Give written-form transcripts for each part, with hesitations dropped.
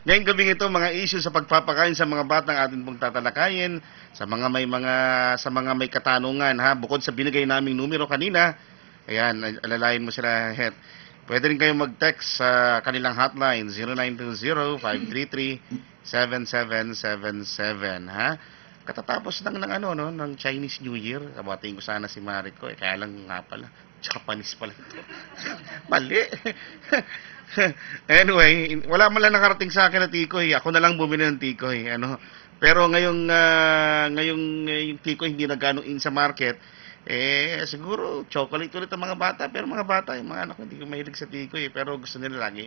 Ngayong gabi ito, mga issue sa pagpapakain sa mga batang atin pong tatalakayin, sa mga may katanungan ha, bukod sa binigay naming numero kanina, ayan, alalayan mo sila, Het. Pwede rin kayong mag-text sa kanilang hotline 0920-533-7777 ha. Katatapos lang ng ano no, ng Chinese New Year. Kabatiin ko sana si Mariko, kaya lang nga pala Japanese pala ito. Mali. Anyway, wala man lang nakarating sa akin na tikoy. Ako na lang bumili ng tikoy. Ano? Pero ngayong tikoy hindi na gano'ng in sa market. Siguro, chocolate ulit ang mga bata. Pero mga bata, yung mga anak ko, hindi ko mahilig sa tikoy. Pero gusto nila lagi.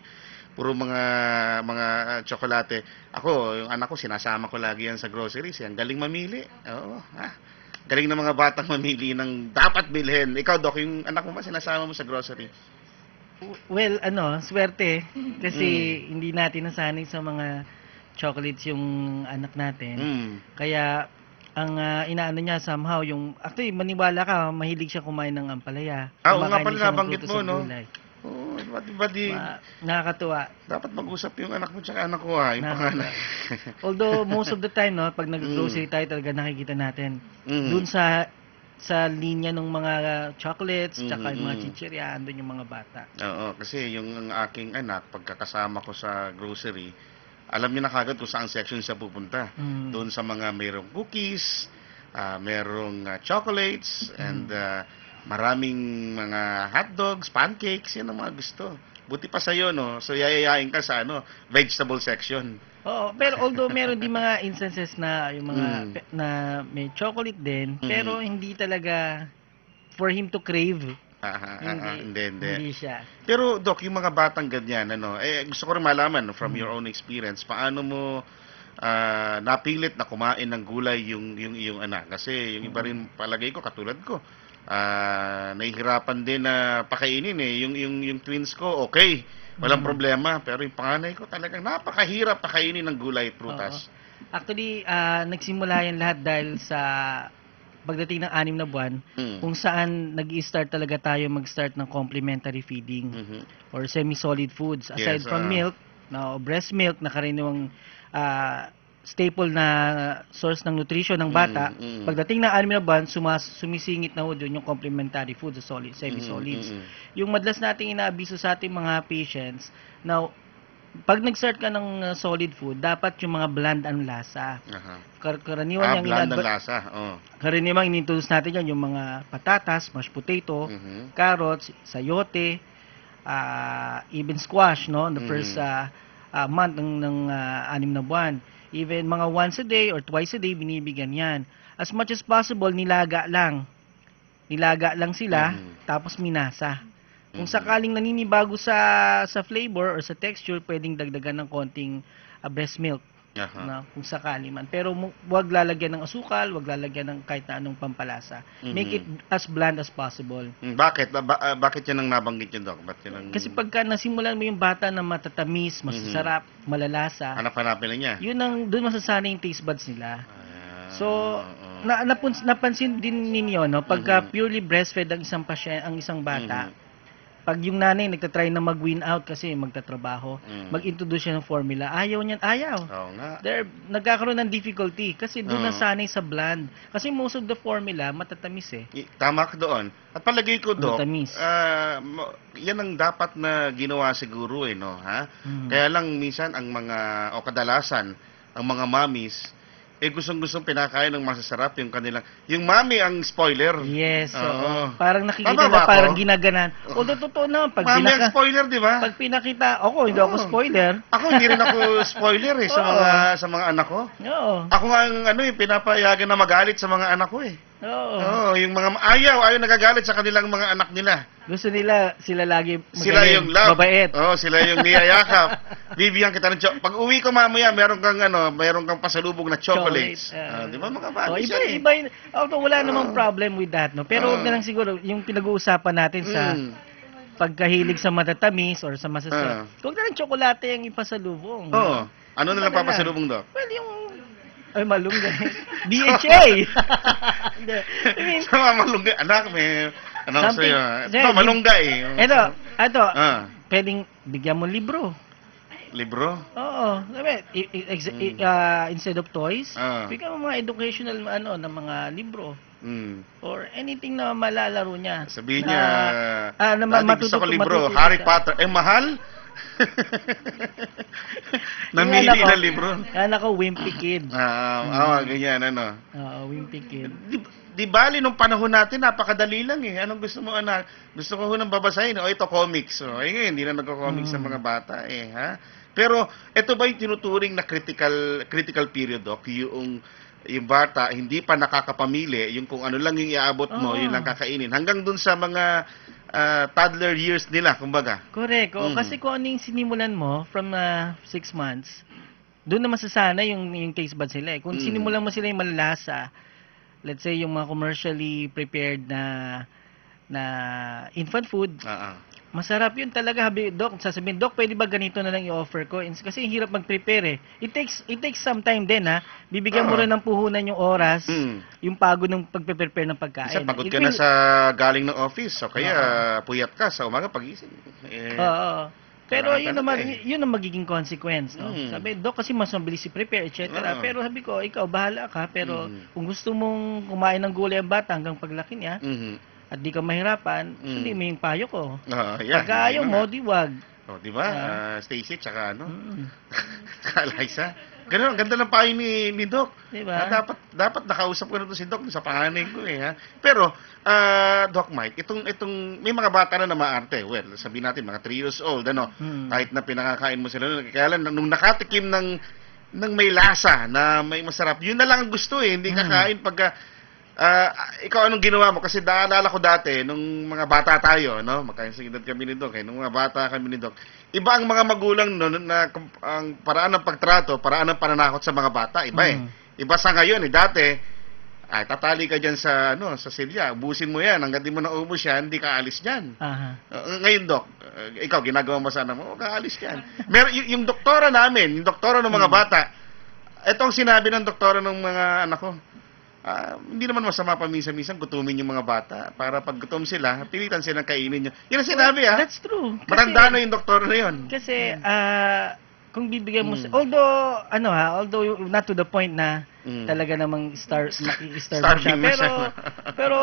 Puro mga tsokolate. Ako, yung anak ko, sinasama ko lagi yan sa groceries. Ang galing mamili. Oo, ha? Galing ng mga batang mamili ng dapat bilhin. Ikaw, Doc, yung anak mo ba sinasama mo sa grocery? Well, swerte. Kasi hindi natin nasanay sa mga chocolates yung anak natin. Kaya, ang inaano niya somehow, actually, maniwala ka, mahilig siya kumain ng ampalaya. Oo nga Kumakain pala, siya ng nabanggit prutas mo, at no? gulay. Oo, di Nakakatuwa. dapat mag-usap yung anak mo tsaka anak ko, ha? Yung panganay. Although, most of the time, no, pag nag-grocery tayo, talaga nakikita natin. Dun sa linya ng mga chocolates, tsaka yung mga chichirya, andun yung mga bata. Oo, kasi yung aking anak, pagkakasama ko sa grocery, alam niya na kagad kung saan section siya pupunta. Doon sa mga mayroong cookies, mayroong chocolates, and maraming mga hotdogs, pancakes, yan ang mga gusto. Buti pa sa'yo, no? So, yayayain ka sa vegetable section. Oo, pero although meron din mga instances na yung mga na may chocolate din, pero hindi talaga for him to crave. Hindi siya. Pero, Doc, yung mga batang ganyan, gusto ko rin malaman from your own experience, paano mo napilit na kumain ng gulay yung iyong anak? Kasi yung iba rin palagay ko, katulad ko, nahihirapan din na pakainin yung twins ko, okay. Walang problema, pero yung panganay ko talagang napakahirap pakainin ng gulay at prutas. Actually, nagsimula yan lahat dahil sa pagdating ng 6 na buwan, kung saan nag-i-start talaga tayo mag-start ng complementary feeding or semi-solid foods. Aside from milk, breast milk na karaniwang staple na source ng nutrition ng bata, pagdating ng 6 na buwan, sumisingit na ho doon yung complementary foods, semi-solids. Yung madalas nating inaabiso sa ating mga patients, now, pag nag-start ka ng solid food, dapat yung mga bland ang lasa. Karaniwan bland ang lasa. Karaniwang inintroduce natin yan, yung mga patatas, mashed potato, carrots, sayote, even squash, no? The first month ng 6 na buwan. Even mga once a day or twice a day, binibigyan yan. As much as possible, nilaga lang. Nilaga lang sila, tapos minasa. Kung sakaling naninibago sa flavor or sa texture, pwedeng dagdagan ng konting breast milk. Kung sakali man. Pero wag lalagyan ng asukal, wag lalagyan ng kahit na anong pampalasa. Make it as bland as possible. Bakit? Bakit yan ang nabanggit yun, Doc? Kasi pagka nasimulan mo yung bata na matatamis, masasarap, malalasa, hanap-hanapin na niya. Yun doon masasanay yung taste buds nila. So, napansin din ninyo, no? Pagka purely breastfed ang isang bata, pag yung nanay nagtatry na mag-win out kasi magtatrabaho, mag-introduce siya ng formula, ayaw niyan, ayaw. Oo nga. Nagkakaroon ng difficulty kasi doon nasanay sa bland. Kasi most of the formula, matatamis eh. Tama ka doon. At palagay ko, Doc, Matatamis. yan ang dapat na ginawa siguro, no? Ha? Kaya lang minsan kadalasan, ang mga mommies, gustong-gustong pinakain ng masasarap yung kanilang... Yung mami ang spoiler. Yes, oo. Parang nakikita Tama ba na parang ako? ginaganan. Although totoo naman, Mami ang spoiler, di ba? pag pinakita, hindi ako spoiler. Ako hindi rin ako spoiler sa mga anak ko. Oo. Ako nga yung pinapayagan na magalit sa mga anak ko eh. Oo. Yung mga ayaw nagagalit sa kanilang mga anak nila. Gusto nila, sila lagi Sila yung love. mabait. Sila yung niyayakap. Bibigyan kita ng chocolate. Pag uwi ko mamaya, meron kang pasalubong na chocolates. Di ba mga bagay siya? Iba, wala namang problem with that, no? Pero huwag na lang siguro, yung pinag-uusapan natin sa pagkahilig sa matatamis or sa masasarap. Huwag na lang tsokolate yung ipasalubong. Oo. Ano na lang papasalubong, Doc? Well, malunggay. DHA! Hindi. I mean, malunggay. Anak, ano sa'yo? Ito, malunggay. Ito, pwedeng bigyan mo libro. Libro? Oo. instead of toys, Ah. bigyan mo mga educational na mga libro Mm. or anything na malalaro niya. Sabihin na, niya, na Daddy, gusto ko libro, matututo Harry siya. Potter. Mahal? Yung Namili anak ko- na libro. yung anak ko, Wimpy Kid. Ganyan, ano. Wimpy Kid. Di bali, nung panahon natin, napakadali lang eh. Anong gusto mo, anak? Gusto ko nang babasahin. Ito, comics. Ngayon, hindi na nagko-comics sa mga bata eh, ha? Pero, ito ba yung tinuturing na critical period, Doc? Yung bata, hindi pa nakakapamili, yung kung ano lang yung iaabot mo, yun lang kakainin. Hanggang dun sa mga toddler years nila, kumbaga. Correct. Kasi kung ano yung sinimulan mo from 6 months, doon na masasana yung taste buds nila. Kung sinimulan mo sila yung malalasa, let's say yung mga commercially prepared na infant food, masarap yun talaga. Doc, sasabihin, Doc, pwede ba ganito na lang i-offer ko? Kasi hirap mag-prepare eh. It takes some time din ha. Bibigyan mo rin ng puhunan yung oras, yung pagod ng pagpe-prepare ng pagkain. Isa, pagod ka na sa galing ng office, o kaya puyat ka sa umaga pagising. Pero yun ang magiging consequence. No? Sabi, Doc, kasi mas mabilis i-prepare, etc. Pero sabi ko, ikaw, bahala ka. Pero kung gusto mong kumain ng gulay ang bata hanggang paglaki niya, at di ka mahirapan, hindi mo yung payo ko. Pagka ayaw mo, di wag. Di ba? Stacy, tsaka Liza. Ganun, ang ganda ng payo ni Doc. Diba? Dapat nakausap ko na to si Doc sa panganay ko eh. Ha? Pero, Doc Mike, may mga bata na maarte. Well, sabihin natin, mga 3 years old, kahit na pinakakain mo sila, kaya lang, nung nakatikim ng may lasa, na may masarap, yun na lang ang gusto eh. Hindi kakain pagka, ikaw anong ginawa mo? Kasi naalala ko dati, nung mga bata tayo, magkainsigidad kami ni Doc, nung mga bata kami ni Doc, iba ang mga magulang na ang paraan ng pagtrato, paraan ng pananakot sa mga bata, iba eh. Iba sa ngayon eh. Dati, tatali ka dyan sa silya, ubusin mo yan, hanggang di mo naubos yan, hindi ka alis dyan. Ngayon, Doc, ikaw, ginagawa mo sana mo, kaalis yan. Yung doktora namin, yung doktora ng mga bata, itong sinabi ng doktora ng mga anak ko, hindi naman masama paminsan-minsan gutumin yung mga bata para pag gutom sila, pilitan silang kainin nyo. Yun ang sinabi That's true. Matanda na yung doktor na yun. Kasi, kung bibigyan mo although not to the point na talaga namang starve mo siya. Pero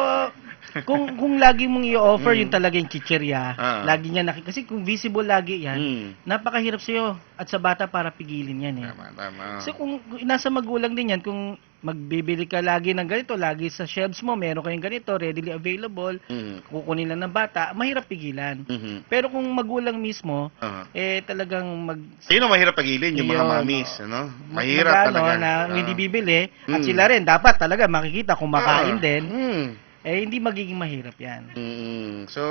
kung lagi mong i-offer yung talagang chichirya, lagi niya kasi kung visible lagi yan, napakahirap sa'yo at sa bata para pigilin yan eh. Tama. So kung nasa magulang din yan, kung magbibili ka lagi ng ganito, lagi sa shelves mo, meron kayong ganito, readily available, kukunin lang ng bata, mahirap pigilan. Pero kung magulang mismo, talagang Sino mahirap pagilin? Yung mga mamis, Mahirap talaga. Na hindi bibili, at sila rin, dapat talaga makikita kumakain din, hindi magiging mahirap yan. So,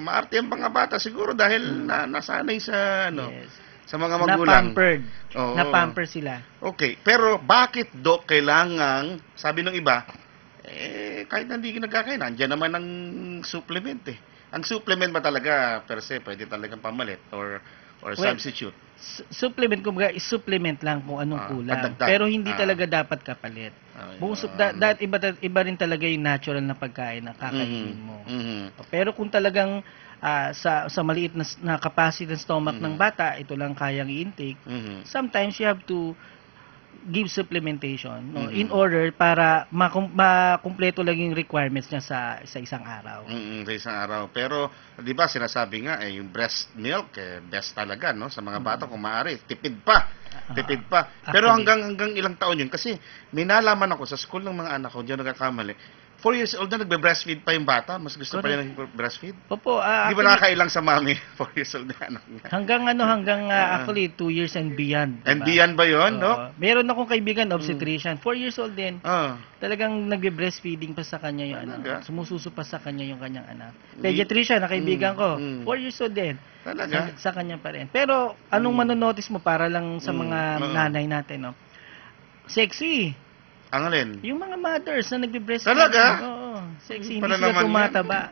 maarte ang mga bata siguro dahil nasanay sa, sa mga magulang. Na-pamper sila. Okay, pero bakit, Doc, kailangang, sabi ng iba, kahit hindi nagkakain, nandiyan naman ang supplement eh. Ang supplement ba talaga, per se, pwede talagang pamalit or substitute? Supplement, kumbaga, supplement lang kung anong kulang. Padagdag. Pero hindi talaga dapat kapalit. Iba rin talaga yung natural na pagkain na kakainin mo. Pero kung talagang sa maliit na capacity ng stomach ng bata, ito lang kayang i-intake, sometimes you have to give supplementation in order para makumpleto lang yung requirements niya sa isang araw. Sa isang araw. Pero, di ba, sinasabi nga, yung breast milk, best talaga, sa mga bata kung maaari. Tipid pa. Pero hanggang ilang taon yun. Kasi, may nalaman ako sa school ng mga anak ko, diyan nagkakamali, 4 years old na nagbe-breastfeed pa yung bata. Mas gusto pa niya nag-breastfeed. Opo. Di ba nakakailang sa mami? 4 years old na anak niya. Hanggang actually 2 years and beyond. Diba? And beyond ba yun, no? Meron akong kaibigan, obstetrician. 4 years old din. Talagang nagbe-breastfeeding pa sa kanya yung anak. Sumususo pa sa kanya yung kanyang anak. Pediatrician na kaibigan ko. 4 years old din. Talaga? Sa kanya pa rin. Pero anong manonotice mo para lang sa mga nanay natin, Sexy. Ang alin? Yung mga mothers na nagbe-breastfeed. Talaga? Oo. Sexy. Hindi sila tumataba.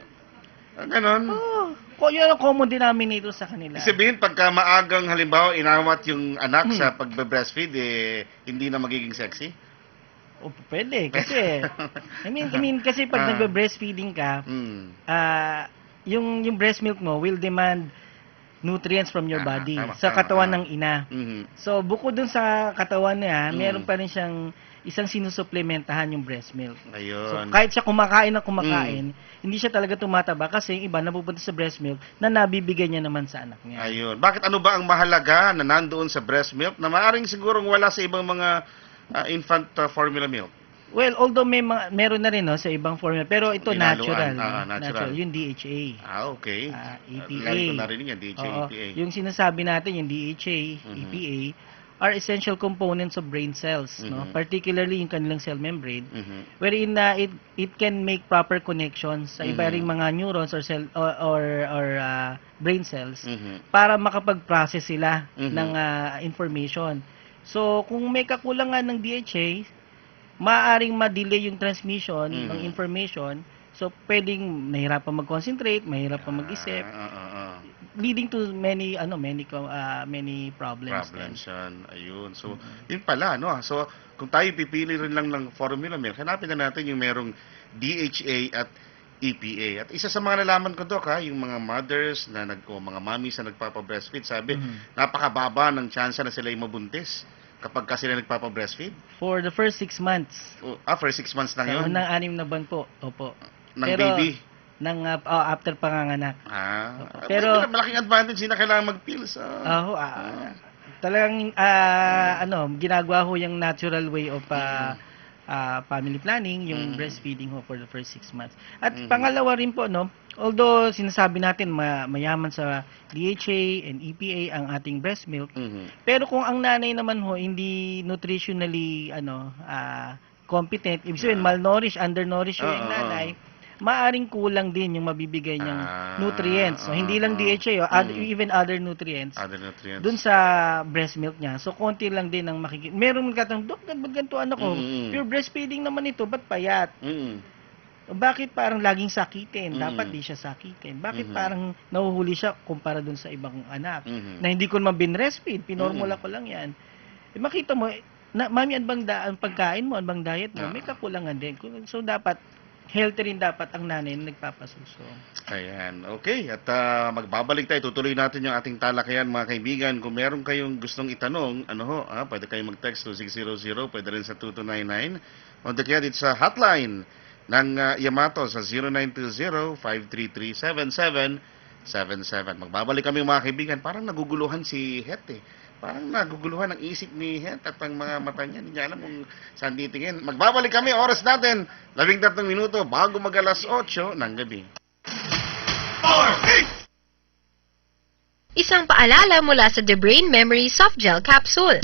Ganon? Oo. Yun ang common denominator sa kanila. Sabihin, pagka maagang halimbawa inawat yung anak sa pagbe-breastfeed, hindi na magiging sexy? Pwede. Kasi, I mean, kasi pag nagbe-breastfeeding ka, yung breast milk mo will demand nutrients from your body Tama, sa tama, katawan ng ina. Mhm. So, bukod dun sa katawan niya, meron pa rin siyang isang sinusuplementahan yung breast milk. So, Ayun. kahit siya kumakain na kumakain, hindi siya talaga tumataba kasi yung iba napupunta sa breast milk na nabibigay niya naman sa anak niya. Ayun. Bakit ano ba ang mahalaga na nandoon sa breast milk na maaaring sigurong wala sa ibang mga infant formula milk? Well, although meron na rin no, sa ibang formula, pero ito Hinaluan. natural, Natural. yung DHA. Okay. EPA. Lagi ko narinig yan, DHA, Oo. EPA. Yung sinasabi natin, yung DHA, EPA, are essential components of brain cells, no? Particularly yung kanilang cell membrane, wherein it can make proper connections sa iba ring mga neurons or cell or brain cells para makapag-process sila ng information. So, kung may kakulangan ng DHA, maaaring ma-delay yung transmission ng information. So, pwedeng mahirapan mag-concentrate, mahirapan mag-isip, leading to many problems. Yan. Ayun. So, yun pala, no? So, kung tayo pipili rin lang ng formula milk, hanapin na natin yung merong DHA at EPA. At isa sa mga nalaman ko, Doc, yung mga mothers o mga mommies na nagpapa-breastfeed, sabi, napakababa ng tsansa na sila yung mabuntis kapag kasi sila nagpapa-breastfeed. For the first 6 months. For 6 months lang yun? Unang 6 na buwan po. Opo. Ng baby? After panganganak. Pero malaking advantage na kailangan mag-pills. Talagang ginagawa ho yung natural way of family planning, yung breastfeeding ho for the first 6 months. At pangalawa rin po, no, although sinasabi natin mayaman sa DHA and EPA ang ating breast milk, pero kung ang nanay naman ho hindi nutritionally competent, ibig sabihin malnourished, undernourished yung nanay, maaring kulang din yung mabibigay niyang nutrients. So, hindi lang DHA, even other nutrients. Dun sa breast milk niya. So, konti lang din ang makikita. Meron magkatang, Dok, ba't ganito anak ko? Pure breastfeeding naman ito, ba't payat? Bakit parang laging sakitin? Dapat di siya sakitin. Bakit parang nahuhuli siya kumpara dun sa ibang anak? Na hindi ko naman binrestfeed, pinormula ko lang yan. Makita mo, mami, ang pagkain mo, ang diet mo, may kakulangan din. So, dapat healthy rin dapat ang nanay na nagpapasuso. Ayan. Okay. At magbabalik tayo. Tutuloy natin yung ating talakayan, mga kaibigan. Kung meron kayong gustong itanong, pwede kayong mag-text 2600, pwede rin sa 2299. O kaya dito sa hotline ng Yamato sa 0920-533-7777. Magbabalik kami, mga kaibigan. Parang naguguluhan si Het Parang naguguluhan ang isip ni Het at ang mga mata niya. Hindi niya alam kung saan titingin. Magbabalik kami. Oras natin, 13 minuto bago mag-alas 8 ng gabi. Isang paalala mula sa The Brain Memory Soft Gel Capsule.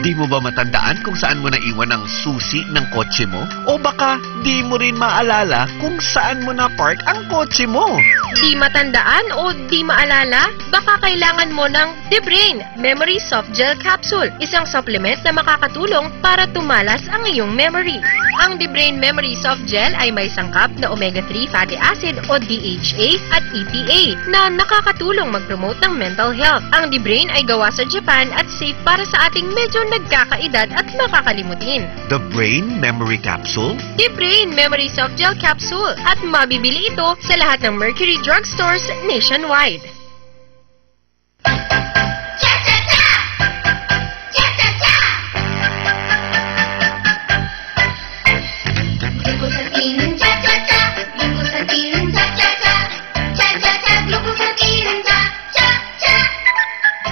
Di mo ba matandaan kung saan mo naiwan ang susi ng kotse mo? O baka di mo rin maalala kung saan mo na-park ang kotse mo? Di matandaan o di maalala? Baka kailangan mo ng The Brain Memory Soft Gel Capsule, isang supplement na makakatulong para tumalas ang iyong memory. Ang The Brain Memory Soft Gel ay may sangkap na omega-3 fatty acid o DHA at EPA na nakakatulong mag-promote ng mental health. Ang The Brain ay gawa sa Japan at safe para sa ating medyo nagkakaedad at makakalimutin. The Brain Memory Capsule? The Brain Memory Soft Gel Capsule at mabibili ito sa lahat ng Mercury drugstores nationwide.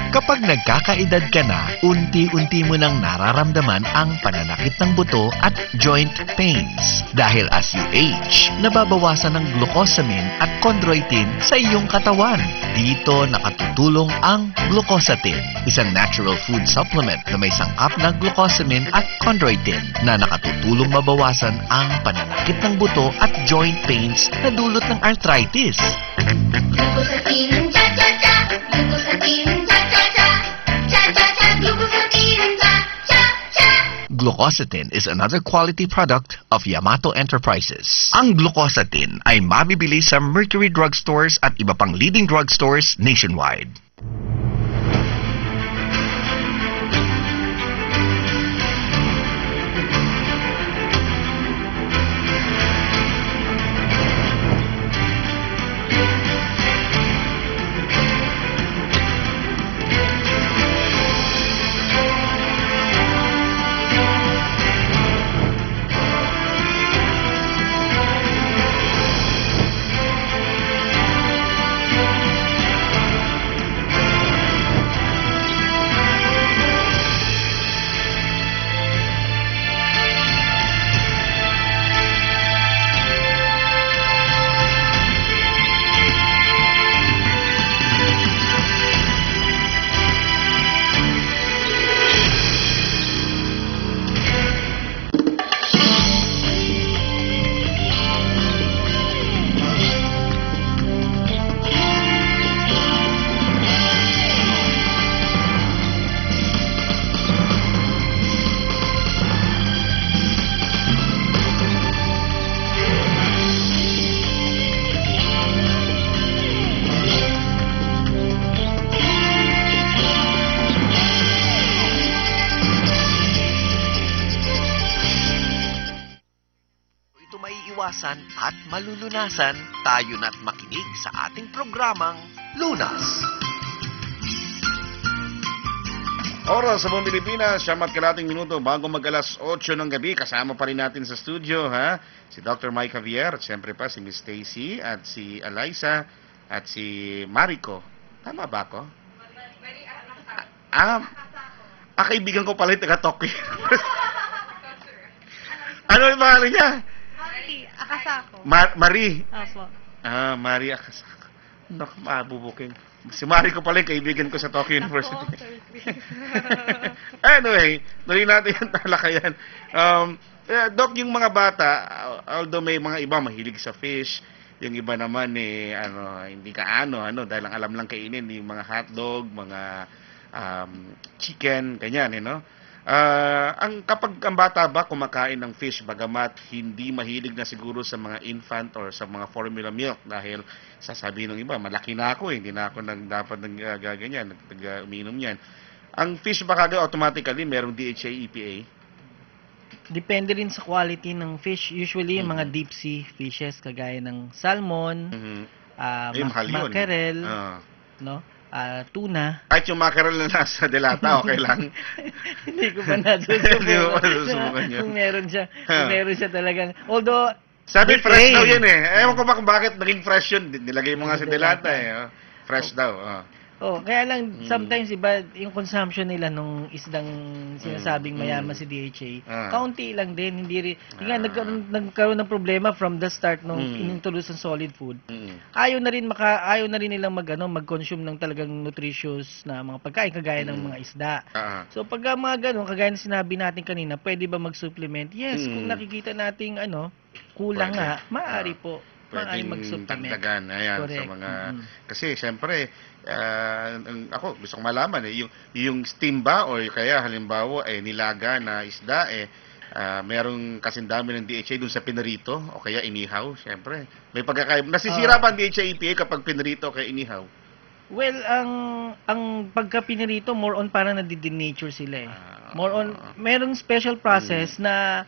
Kapag nagkakaedad ka na, unti-unti mo nang nararamdaman ang pananakit ng buto at joint pains. Dahil as you age, nababawasan ng glucosamine at chondroitin sa iyong katawan. Dito nakatutulong ang glucosatin, isang natural food supplement na may sangkap na glucosamine at chondroitin na nakatutulong mabawasan ang pananakit ng buto at joint pains na dulot ng arthritis. Glucosatin, cha-cha-cha! Glucosatin, cha-cha-cha! Cha-cha-cha! Glucosatin, cha-cha-cha! Glucosatin is another quality product of Yamato Enterprises. Ang glucosatin ay mabibili sa Mercury drugstores at iba pang leading drugstores nationwide. mababawasan at malulunasan, tayo na't makinig sa ating programang Lunas. Oras sa buong Pilipinas, 7 minuto bago mag-alas 8 ng gabi. Kasama pa rin natin sa studio, ha? Si Dr. Mike Javier, at siyempre pa si Miss Stacy, at si Eliza, at si Mariko. Tama ba ako? Kaibigan ko pala yung taga-Tokyo. Ano yung pangalan niya? Akasako. Marie. Opo. Marie Akasako. Naku, mabubuking. Si Mariko pala yung kaibigan ko sa Tokyo University. Anyway, tuloy natin yung talakayan. Doc, yung mga bata, although may mga iba mahilig sa fish, yung iba naman hindi dahil ang alam lang kainin, yung mga hotdog, mga chicken, ganyan, kapag ang bata ba kumakain ng fish, bagamat hindi mahilig na siguro sa mga infant or sa mga formula milk dahil sasabihin ng iba, malaki na ako, hindi na ako dapat nagaganyan, umiinom yan. Ang fish ba kagad automatically merong DHA, EPA? Depende rin sa quality ng fish. Usually, mga deep sea fishes, kagaya ng salmon, mahal yun. mackerel, tuna. Kahit yung mackerel na nasa delata, okay lang. Hindi ko pa nasusubukan. Hindi mo pa nasusubukan yun. Kung meron siya talagang, although, sabi fresh daw yun Ewan ko ba kung bakit naging fresh yun. Nilagay mo nga sa delata Fresh daw. Kaya lang sometimes iba yung consumption nila nung isdang sinasabing mayaman si DHA. Kaunti lang din, hindi rin. Nagkaroon ng problema from the start nung inintroduce ang solid food. Ayaw na rin nilang mag-consume ng talagang nutritious na mga pagkain kagaya ng mga isda. So pag mga ganun, kagaya ng sinabi natin kanina, pwede ba mag-supplement? Yes, kung nakikita nating kulang pwede. nga, maaari po. Maaari Pwedeng mag-supplement. dagdagan. Ayan, Correct. sa mga... Kasi, siyempre, ako, gusto kong malaman, yung steam ba o kaya halimbawa, nilaga na isda, merong kasing dami ng DHA dun sa pinarito o kaya inihaw, siyempre. May pagkakaiba. Nasisira ba ang DHA EPA kapag pinarito o kaya inihaw? Well, ang pagka pinirito, more on parang nadidenature sila More on, merong special process na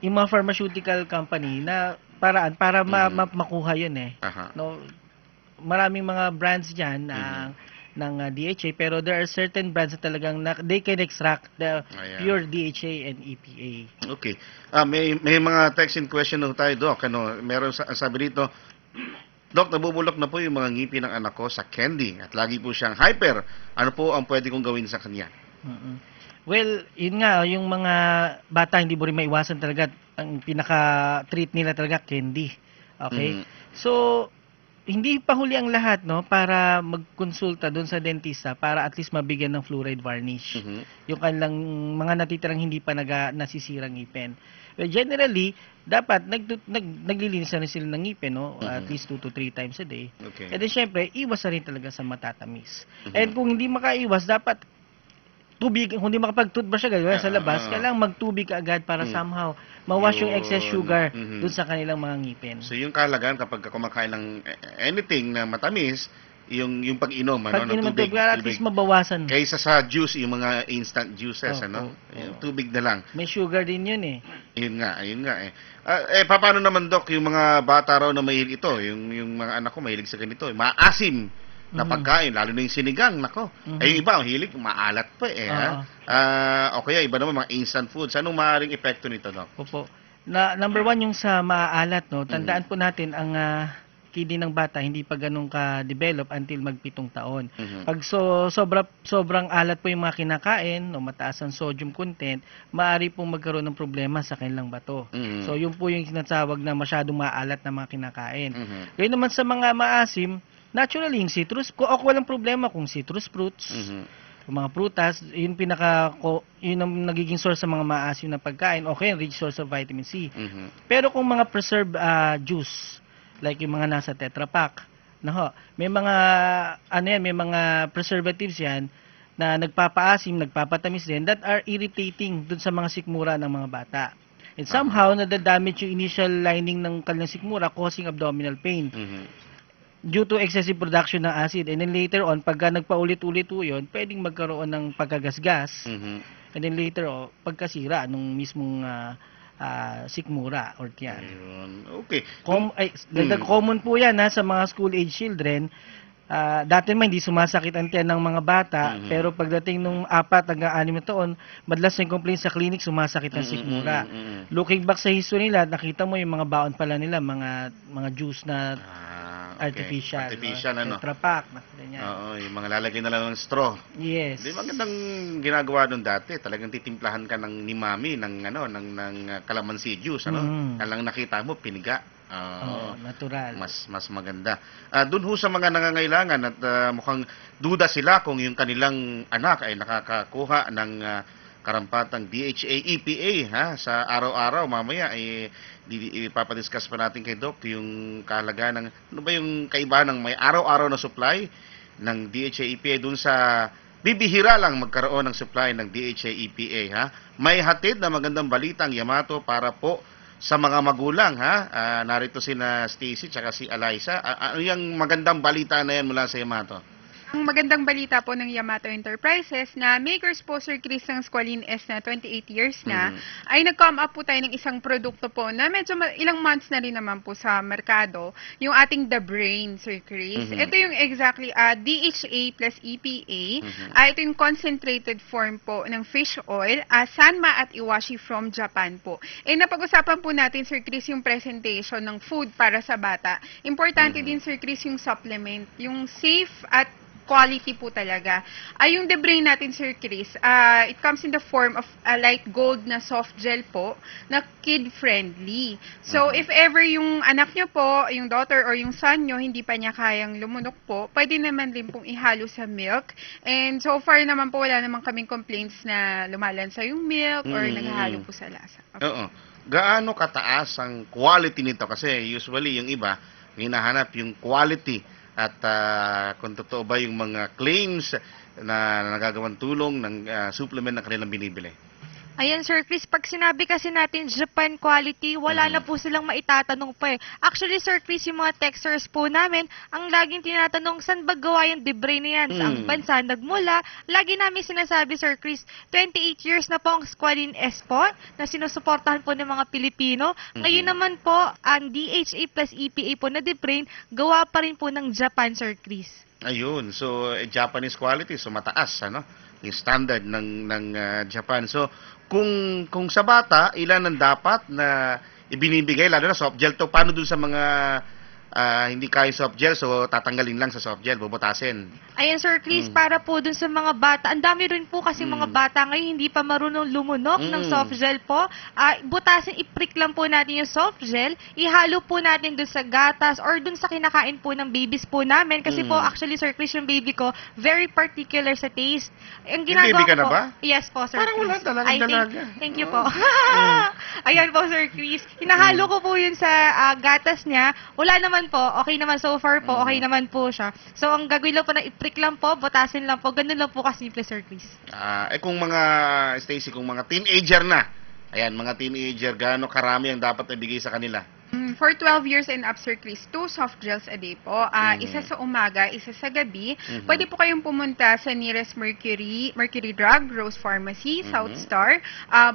yung mga pharmaceutical company na paraan para makuha yun maraming mga brands dyan ng DHA, pero there are certain brands na talagang they can extract the pure DHA and EPA. Okay. May mga text in question na tayo, Doc. Meron sabi dito, Doc, nabubulok na po yung mga ngipin ng anak ko sa candy at lagi po siyang hyper. Ano po ang pwede kong gawin sa kanya? Well, yun nga, yung mga bata hindi mo rin maiwasan talaga. Ang pinaka-treat nila talaga candy. Okay? So, hindi pa huli ang lahat, para magkonsulta doon sa dentista para at least mabigyan ng fluoride varnish. Yung kanilang mga natitirang hindi pa nasisirang ngipin. Well, generally, dapat naglilinis na rin sila ng ngipin, at least 2 to 3 times a day. Okay. And then, syempre, iwas na rin talaga sa matatamis. And kung hindi makaiwas, dapat tubig, kung hindi makapag-toothbrush agad sa labas, kailangan magtubig ka agad para somehow mawash yung excess sugar dun sa kanilang mga ngipin. So yung kalagan kapag kumakain ng anything na matamis, yung pag-inom ng tubig, at least mabawasan. Kaysa sa juice, yung mga instant juices, yung tubig na lang. May sugar din yun Yun nga. Paano naman, Doc, yung mga bata raw na mahilig ito, yung mga anak ko mahilig sa ganito, maasim na pagkain, lalo na yung sinigang, nako. Yung iba, hilig, maalat pa o kaya iba naman, mga instant foods. Anong maaaring epekto nito, Doc? Opo. Number 1, yung sa maaalat, tandaan po natin, ang kidney ng bata hindi pa ganun ka-develop until mag-7 taon. Pag sobrang alat po yung mga kinakain o mataas ang sodium content, maaari pong magkaroon ng problema sa kanilang bato. So, yun po yung sinasawag na masyadong maalat na mga kinakain. Kaya naman sa mga maasim, naturally, yung citrus, walang problema kung citrus fruits, mga prutas, yun ang nagiging source sa mga maasim na pagkain, okay, rich source of vitamin C. Pero kung mga preserved juice, like yung mga nasa Tetra Pak, may mga preservatives yan na nagpapaasim, nagpapatamis din that are irritating dun sa mga sikmura ng mga bata. And somehow, nadadamage yung initial lining ng kanilang sikmura, causing abdominal pain. Due to excessive production ng acid. And then later on, pagka nagpaulit-ulit yun, pwedeng magkaroon ng pagkagasgas. And then later on, pagkasira nung mismong sikmura or tiyan. Ayun. Okay. Dagdag common po yan sa mga school age children. Dati man hindi sumasakit ang tiyan ng mga bata, pero pagdating nung 4 hanggang 6 na taon, madalas yung complaint sa clinic, sumasakit ang sikmura. Looking back sa history nila, nakita mo yung mga baon pala nila, mga juice na artificial. Tetra Pak, ganyan. Oo, yung mga lalagay na lang ng straw. Yes. Di magandang ginagawa doon dati. Talagang titimplahan ka ng ni mami ng calamansi juice, Talang nakita mo piniga. Natural. Mas maganda. Doon ho sa mga nangangailangan at mukhang duda sila kung yung kanilang anak ay nakakakuha ng karampatang DHA EPA sa araw-araw. Mamaya ay ipapadiscuss pa natin kay Doc yung kahalagaan ng ano ba yung kaibahan ng may araw-araw na supply ng DHA EPA doon sa bibihira lang magkaroon ng supply ng DHA EPA. May hatid na magandang balita ang Yamato para po sa mga magulang narito sina Stacy tsaka si Eliza. Ano yung magandang balita na yan mula sa Yamato? Ang magandang balita po ng Yamato Enterprises na makers po Sir Chris ng Squalene S na 28 years na ay nag-come up po tayo ng isang produkto po na medyo ilang months na rin naman po sa merkado, yung ating The Brain, Sir Chris. Ito yung exactly DHA plus EPA. Ito yung concentrated form po ng fish oil, Sanma at Iwashi from Japan po. Napag-usapan po natin Sir Chris yung presentation ng food para sa bata. Importante din Sir Chris yung supplement, yung safe at quality po talaga. Yung The Brain natin, Sir Chris, it comes in the form of a light gold na soft gel po na kid-friendly. So, if ever yung anak nyo po, yung daughter or yung son nyo, hindi pa niya kayang lumunok po, pwede naman din pong ihalo sa milk. And so far naman po, wala naman kaming complaints na lumalansa yung milk or naghahalo po sa lasa. Oo. Gaano kataas ang quality nito? Kasi usually yung iba, hinahanap yung quality. At kung totoo ba yung mga claims na nagagawang tulong ng supplement na kanilang binibili? Ayan, Sir Chris, pag sinabi kasi natin Japan quality, wala na po silang maitatanong pa eh. Actually, Sir Chris, yung mga texters po namin, ang laging tinatanong, saan ba gawa yung The Brain na yan? Sa bansa nagmula? Lagi namin sinasabi, Sir Chris, 28 years na po ang Squalene S po, na sinusuportahan po ng mga Pilipino. Ngayon naman po, ang DHA plus EPA po na The Brain, gawa pa rin po ng Japan, Sir Chris. Ayun, so Japanese quality, so mataas, yung standard ng Japan. So, kung sa bata, ilan ang dapat na ibinibigay, lalo na soft gel to, paano dun sa mga hindi kaya soft gel, so tatanggalin lang sa soft gel, bubutasin. Ayan, Sir Chris, para po dun sa mga bata, ang dami rin po kasi mga bata ngayon hindi pa marunong lumunok ng soft gel po. Butasin, i-prick lang po natin yung soft gel, ihalo po natin dun sa gatas or dun sa kinakain po ng babies po namin. Kasi po, actually, Sir Chris, yung baby ko, very particular sa taste. Ang ginagawa baby ka ko na po, ba? Yes po, Sir Parang Chris. wala talagang dalaga. Thank you po. Ayan po, Sir Chris. Hinahalo ko po yun sa gatas niya. Wala naman po, okay naman so far po, okay naman po siya. So, ang gagawin lang po na i-prick lang po, butasin lang po, ganun lang po kasimple, Sir Chris. Kung mga, Stacy, kung mga teenager na, ayan, mga teenager, gaano karami ang dapat ibigay sa kanila? For 12 years and up, Sir Chris, 2 soft gels a day po. Isa sa umaga, isa sa gabi. Pwede po kayong pumunta sa nearest Mercury Drug, Rose Pharmacy, South Star,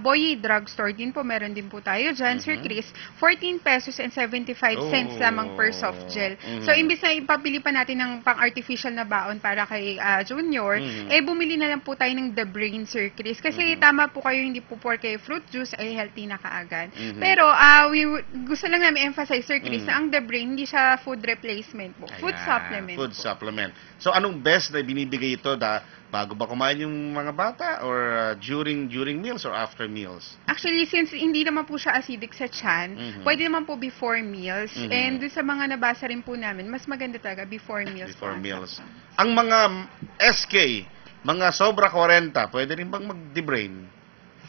Boye Drugstore din po, meron din po tayo dyan, Sir Chris. 14 pesos and 75 cents lamang per soft gel. So, imbis na ipapili pa natin ng pang-artificial na baon para kay Junior, bumili na lang po tayo ng The Brain, Sir Chris. Kasi tama po kayo, hindi po porke fruit juice ay healthy na kaagad. Pero, gusto lang namin emphasize, Sir Chris, na ang The Brain, hindi siya food replacement po. Food supplement Food po. supplement. So, anong best na binibigay ito bago ba kumain yung mga bata or during meals or after meals? Actually, since hindi naman po siya acidic sa tiyan, pwede naman po before meals. And dun sa mga nabasa rin po namin, mas maganda talaga before meals. Before meals. Ang mga SK, mga sobra 40, pwede rin bang mag-The Brain?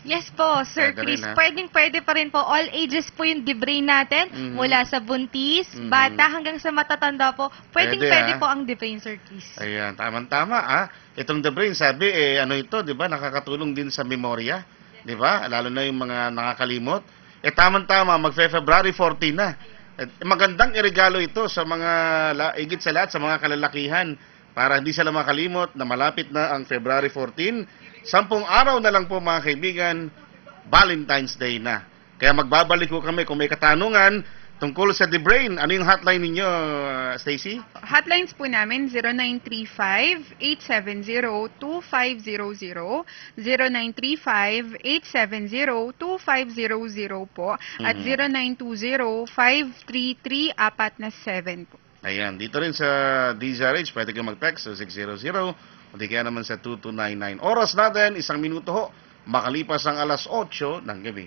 Yes po, Sir Pwede Chris. rin, Pwede pa rin po. All ages po yung The Brain natin. Mula sa buntis, bata, hanggang sa matatanda po. Pwede po ang The Brain, Sir Chris. Ayan, tama-tama. Itong The Brain, sabi, ito, di ba, nakakatulong din sa memorya. Di ba? Lalo na yung mga nakakalimot. Tama-tama, magfe-February 14 na. Magandang iregalo ito sa mga, higit sa lahat, sa mga kalalakihan. Para hindi sila makalimot na malapit na ang February 14. 10 araw na lang po mga kaibigan, Valentine's Day na. Kaya magbabalik ko kami kung may katanungan tungkol sa DeBrain. Ano yung hotline ninyo, Stacy? Hotlines po namin 0935-870-2500, 0935-870-2500 po, at 0920-533-4 po. Ayan, dito rin sa DZRH, pwede kayo mag-text sa 600 o di kaya naman sa 2299. Oras natin, 1 minuto ho, makalipas ang alas 8 ng gabi.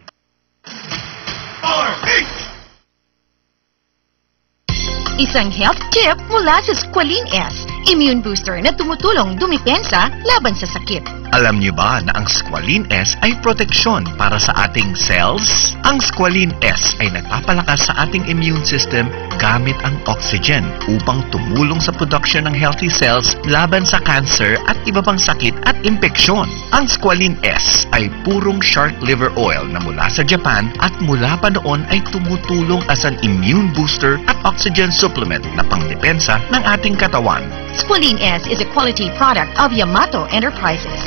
Isang health tip mula sa Squalene S, immune booster na tumutulong dumipensa laban sa sakit. Alam niyo ba na ang Squalene S ay proteksyon para sa ating cells? Ang Squalene S ay nagpapalakas sa ating immune system gamit ang oxygen upang tumulong sa production ng healthy cells laban sa cancer at iba pang sakit at impeksyon. Ang Squalene S ay purong shark liver oil na mula sa Japan at mula pa noon ay tumutulong as an immune booster at oxygen supplement na pangdepensa ng ating katawan. Squalene S is a quality product of Yamato Enterprises.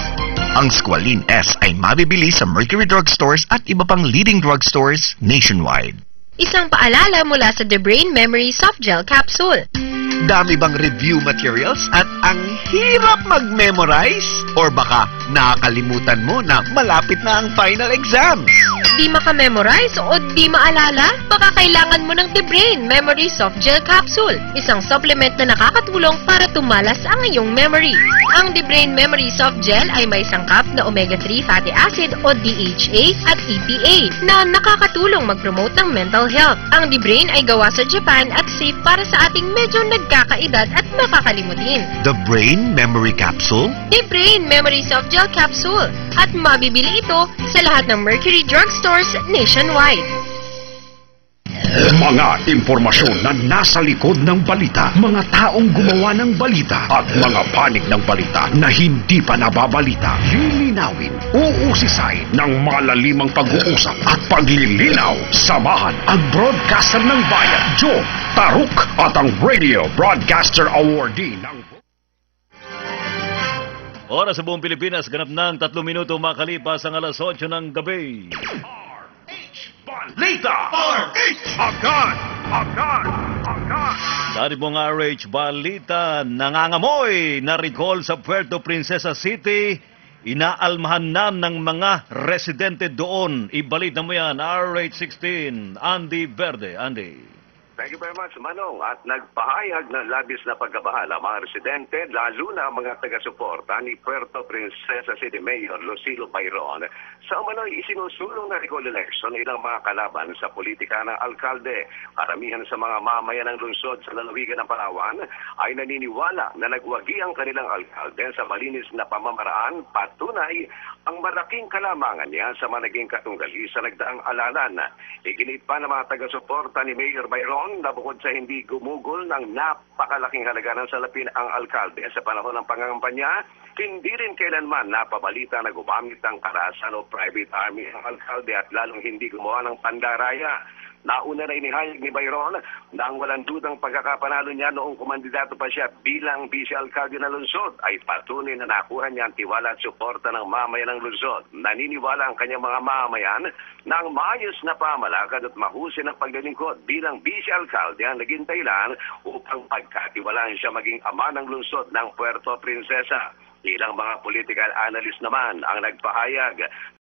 Ang Squalene S ay mabibili sa Mercury Drugstores at iba pang leading drugstores nationwide. Isang paalala mula sa DeBrain Memory Soft Gel Capsule. Dami bang review materials at ang hirap mag-memorize? Or baka nakakalimutan mo na malapit na ang final exams? Di makamemorize o di maalala? Baka kailangan mo ng DeBrain Memory Soft Gel Capsule, isang supplement na nakakatulong para tumalas ang iyong memory. Ang DeBrain Memory Soft Gel ay may sangkap na omega-3 fatty acid o DHA at EPA na nakakatulong mag-promote ng mental health. Ang DeBrain ay gawa sa Japan at safe para sa ating medyo nagkakaedad at makakalimutin. The Brain Memory Capsule? DeBrain Memory Soft Gel Capsule at mabibili ito sa lahat ng Mercury Drugstores nationwide. Mga impormasyon na nasa likod ng balita, mga taong gumawa ng balita, at mga panig ng balita na hindi pa nababalita. Lilinawin, uusisain ng malalimang pag-uusap at paglilinaw. Samahan ang broadcaster ng bayan, Joe Taruk, at ang Radio Broadcaster Awardee ng Oras sa buong Pilipinas, ganap ng 3 minuto makalipas ang alas 8 ng gabi. Balita! Agad! Dati pong RH Balita, nangangamoy na recall sa Puerto Princesa City. Inaalmahan na ng mga residente doon. Ibalita mo yan, RH16, Andy Verde. Andy. Thank you very much, Manong. At nagpahayag ng labis na pagkabahala mga residente, lalo na mga taga-suporta ni Puerto Princesa City Mayor Lucilo Bayron sa umano'y isinusulong na recall election ng ilang mga kalaban sa politika ng alkalde. Karamihan sa mga mamayan ng lungsod sa lalawigan ng Palawan ay naniniwala na nagwagi ang kanilang alkalde sa malinis na pamamaraan, patunay ang malaking kalamangan niya sa managing katunggali sa nagdaang alalan. Iginit pa ng mga taga-suporta ni Mayor Bayron na bukod sa hindi gumugol ng napakalaking halaga ng salapin ang alkalde sa panahon ng pangangampanya, hindi rin kailanman napabalita na gumamit ng karahasan o private army ang alkalde at lalong hindi gumawa ng pandaraya. Nauna na inihayag ni Bayron na ang walang dudang pagkakapanalo niya noong kumandidato pa siya bilang vice-alkalde ng lungsod ay patunay na nakuha niya ang tiwala at suporta ng mamayan ng lungsod. Naniniwala ang kanyang mga mamayan na ang maayos na pamalakad at mahusay ng paglilingkod bilang vice-alkalde ang naging dahilan upang pagkatiwalaan siya maging ama ng lungsod ng Puerto Princesa. Ilang mga political analyst naman ang nagpahayag